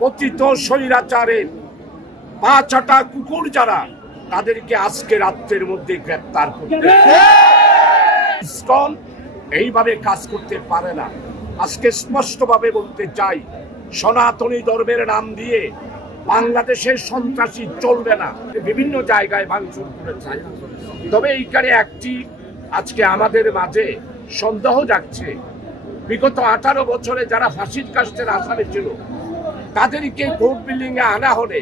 পতিত স্বৈরাচারের পা চাটা কুকুর যারা, তাদেরকে আজকে রাত্রের মধ্যে গ্রেপ্তার করতে। ইসকন এইভাবে কাজ করতে পারে না। আজকে স্পষ্টভাবে বলতে চাই, সনাতনী ধর্মের নাম দিয়ে বাংলাদেশের সন্ত্রাসী চলবে না। বিভিন্ন জায়গায় ভাঙচুর করেছে, তবে এইখানে একটি আজকে আমাদের মাঝে সন্দেহ জাগছে। বিগত 18 বছরে যারা ফাঁসির কাস্টের আসামি ছিল, তাদেরকে কোর্ট বিল্ডিং এ আনা হলে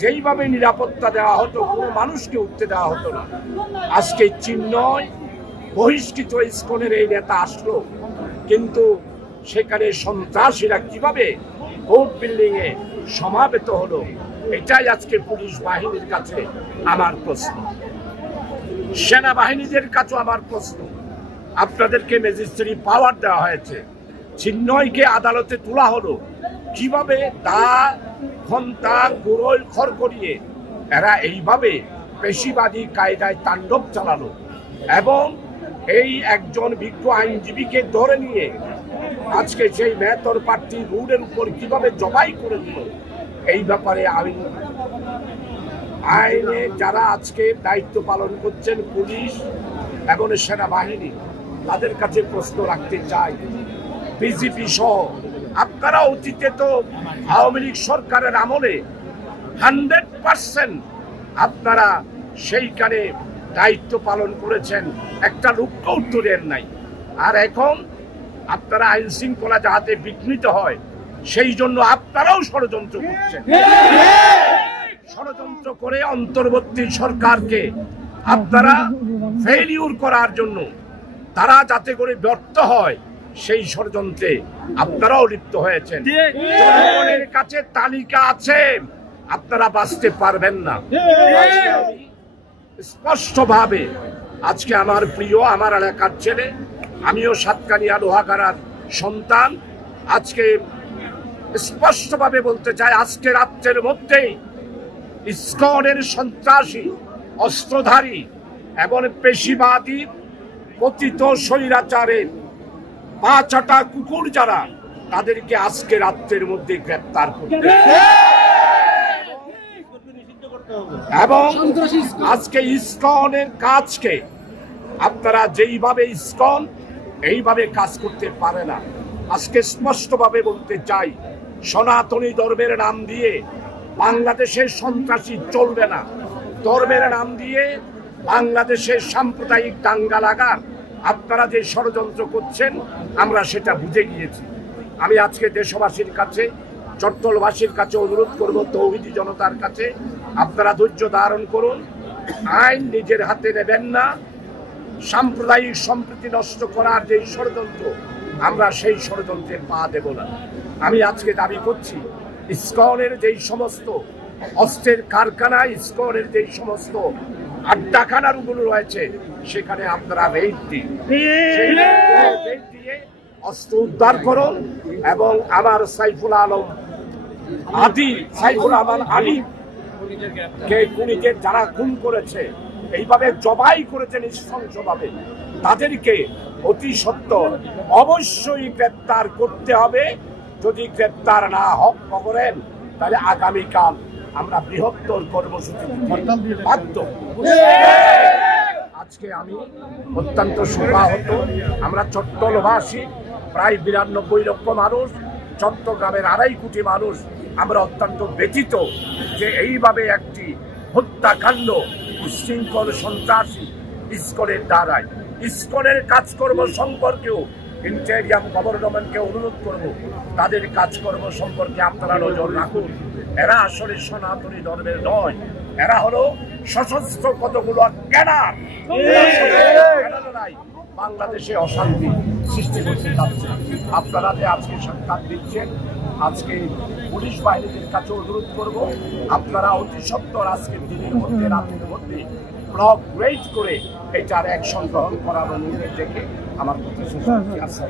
যেইভাবে নিরাপত্তা দেওয়া হতো, কোনো মানুষকে উঠতে দেওয়া হতো না। আজকে চিহ্নয় বহিষ্কৃত ইসকনের এই নেতা আসলো, কিন্তু সেখানে সন্ত্রাসীরা কিভাবে কোর্ট বিল্ডিং এ সমাবেত হলো, এটাই আজকে পুলিশ বাহিনীর কাছে আমার প্রশ্ন, সেনাবাহিনীদের কাছে আমার প্রশ্ন। আপনাদেরকে ম্যাজিস্ট্রেট পাওয়ার দেওয়া হয়েছে, চিহ্নয়কে আদালতে তোলা হলো, কিভাবে দা ঘন্টা গুড়োল খড় করিয়ে এরা এইভাবে পেশিবাদী কায়দায় তাণ্ডব চালালো এবং এই একজন বিজ্ঞ আইনজীবীকে ধরে নিয়ে আজকে সেই মেহতর প্রার্থী রোডের উপর কিভাবে জবাই করে দিল। এই ব্যাপারে আইনে যারা আজকে দায়িত্ব পালন করছেন, পুলিশ এবং সেনাবাহিনী, তাদের কাছে প্রশ্ন রাখতে চাই। বিজেপি সহ আপনারা অতীতে তো আওয়ামী লীগ সরকারের আমলে 100% আপনারা সেইখানে দায়িত্ব পালন করেছেন, একটা লোককে উত্তর দেন নাই। আর এখন আপনারা আইন শৃঙ্খলা যাতে বিঘ্নিত হয়, সেই জন্য আপনারাও ষড়যন্ত্র করছেন। ষড়যন্ত্র করে অন্তর্বর্তী সরকারকে আপনারা ফেলিউর করার জন্য, তারা যাতে করে ব্যর্থ হয়, সেই ষড়যন্ত্রে আপনারাও লিপ্ত হয়েছেন। জনগণের কাছে তালিকা আছে, আপনারা বাঁচতে পারবেন না। স্পষ্টভাবে আজকে আমার প্রিয়, আমার এলাকার ছেলে, আমিও সাতকানিয়া লোহাগাড়ার সন্তান, আজকে স্পষ্টভাবে বলতে চাই, আজকে রাত্রের মধ্যেই ইসকনের সন্ত্রাসী, অস্ত্রধারী এবং পেশিবাদী পতিত স্বৈরাচারের পা চাটা কুকুর যারা, তাদেরকে আজকে রাত্রের মধ্যে গ্রেপ্তার করতে এবং আজকে ইসকনের কাজকে আপনারা যেইভাবে ইসকন এইভাবে কাজ করতে পারে না। আজকে স্পষ্টভাবে বলতে চাই, সনাতনী ধর্মের নাম দিয়ে বাংলাদেশের সন্ত্রাসী চলবে না। ধর্মের নাম দিয়ে বাংলাদেশের সাম্প্রদায়িক দাঙ্গা লাগার আপনারা যে ষড়যন্ত্র করছেন, আমরা সেটা বুঝে গিয়েছি। আমি আজকে দেশবাসীর কাছে, চট্টলবাসীর কাছে অনুরোধ করব, তৌহিদি জনতার কাছে, আপনারা ধৈর্য ধারণ করুন, আইন নিজের হাতে নেবেন না। সাম্প্রদায়িক সম্প্রীতি নষ্ট করার যে ষড়যন্ত্র, আমরা সেই ষড়যন্ত্রের পা দেব না। আমি আজকে দাবি করছি, ইসকনের যেই সমস্ত অস্ত্রের কারখানা, ইসকনের যেই সমস্ত আড্ডাখানাগুলো রয়েছে, সেখানে আপনারা রেড দিয়ে অস্ত্র উদ্ধার করুন এবং আমার সাইফুল আলম আলী কে খুনিদের যারা খুন করেছে, এইভাবে জবাই করেছে নৃশংসভাবে, তাদেরকে অতি সত্বর অবশ্যই গ্রেপ্তার করতে হবে। যদি গ্রেপ্তার না করেন, তাহলে আগামীকাল আমরা বৃহত্তর কর্মসূচি বাধ্য। আজকে আমি অত্যন্ত শোকাহত। আমরা চট্টলবাসী প্রায় 92 লক্ষ মানুষ, চট্টগ্রামের 2.5 কোটি মানুষ, আমরা অত্যন্ত ব্যথিত যে এইভাবে একটি হত্যাকাণ্ড উচ্ছৃঙ্খল সন্ত্রাসী ইসকনের দ্বারায়। ইসকনের কাজকর্ম সম্পর্কেও ইন্টেরিয়াম গভর্নমেন্টকে অনুরোধ করব, তাদের কাজকর্ম সম্পর্কে আপনারা নজর রাখুন। এরা আসলে সনাতনী ধর্মের নয়, এরা হলো সশস্ত্র কতগুলো ক্যাডার, বাংলাদেশে অশান্তি সৃষ্টি করতে চাচ্ছে। আপনারা যে আজকে সাক্ষাৎ দিচ্ছেন, আজকে পুলিশ বাহিনীর কাছে অনুরোধ করব, আপনারা অতি সত্বর আজকের দিনের মধ্যে, রাতের মধ্যে ব্লক রেড করে এটার অ্যাকশন গ্রহণ করার অনুরোধ থেকে আমার কথা শেষ করছি।